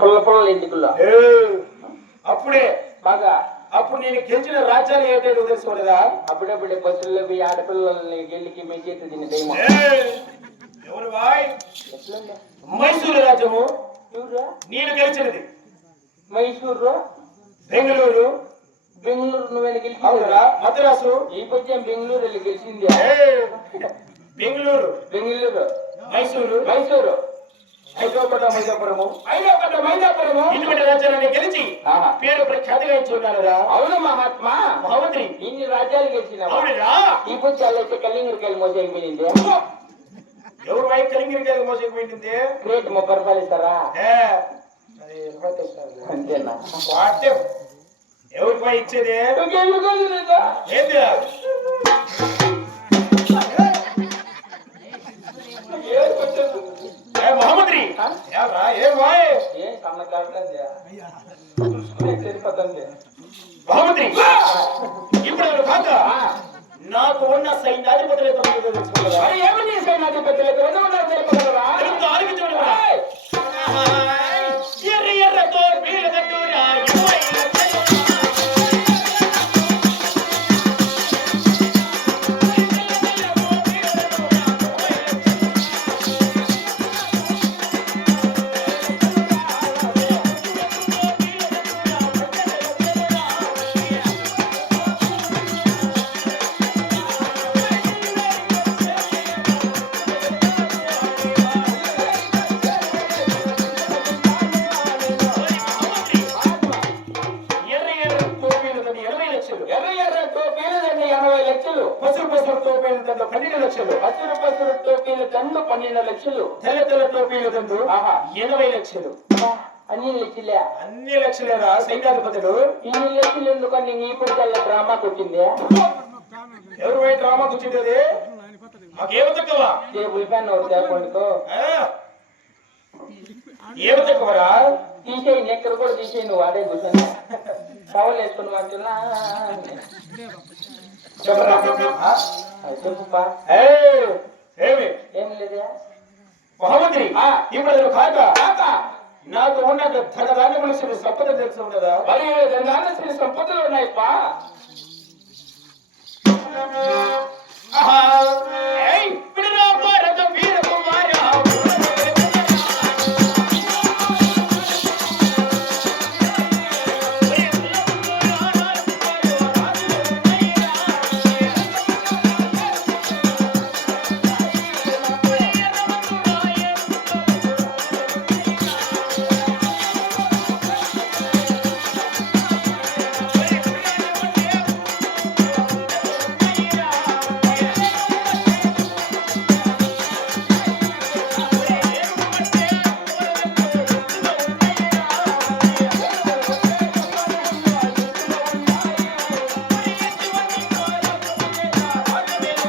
పుల్ల పుల్ల ఎంటుకల్లో అప్పుడే బాగా. అప్పుడు నేను గెలిచిన రాజ్యాలు ఏంటో తెలుసుకోలేదా అప్పుడప్పుడే బస్సుల్లో పోయి ఆడపిల్లల్ని గెలికి మెచ్చేది తిన్న టైం ఎవరు వాయ్? మైసూరు రాజ్యము. నేను గెలిచినది. మైసూరు? బెంగళూరు. బెంగళూరు గెలిచింది అవునరా మద్రాసు. ఈ పద్యం బెంగళూరు వెళ్ళి గెలిచింది. బెంగళూరు. బెంగళూరు. మైసూరు. మైసూరు. హైదరాబాద్ మైదాపురము హైదరాబాద్ మైదాపురము ఇటువంటి రాజ్యాలను గెలిచి. పేరు ప్రఖ్యాతిగా ఇచ్చున్నారా అవును మహాత్మా. మహామంత్రి ఇన్ని రాజ్యాలు గెలిచినావా? అవునరా. ఈ పుచ్చాలు అయితే కలింగరికాయలు మోసైపోయింది ఎవరు వై కలిగిరి మోసపోయింది క్రేట్ ముప్పై రూపాయలు ఇస్తారా. అంతేనా? వాటే ఎవరికి పై ఇచ్చేది? ఇంకెందుకు మహామంత్రి ఇప్పుడు ఎవరు కాక నాకు ఉన్న సైన్యాధిపతులు ఎంతమంది తెలుసుకోలేదా ఎర్ర ఎర్ర టోపీలు దండ ఎనభై లక్షలు. పసుపు పసుపు టోపీలతో పన్నెండు లక్షలు. పసురు పసురు టోపీలు దండు పన్నెండు లక్షలు. తెల్ల తెల్ల టోపీలతో ఆహా. ఎనభై లక్షలు. అన్ని లక్షలే. అన్ని లక్షలేరా సైన్యాధిపతులు? ఇన్ని లక్షలు ఎందుకని ఈ పుట్టాల డ్రామా కొట్టింది? ఎవరు పోయి డ్రామా కూర్చుంటది మాకేమి తక్కువ? ఫ్యాన్ ఒకటి తేపండుకో ఆ? ఏమి తక్కువరా? తీసేయి నెక్కరు కూడా తీసేయి నువ్వు వాడే కూర్చొని టవల్ వేసుకుని ఆ? చెప్పుపా ఏమి? ఏం లేదే మహామంత్రి ఆ. ఇప్పుడు నేను కాక. కాక నాకు ఉన్న ధనదాన్ని మనుషులు సంపద తెలుసు ఉండదా మరి దాని సంపదలు ఉన్నాయిపా ఆహా,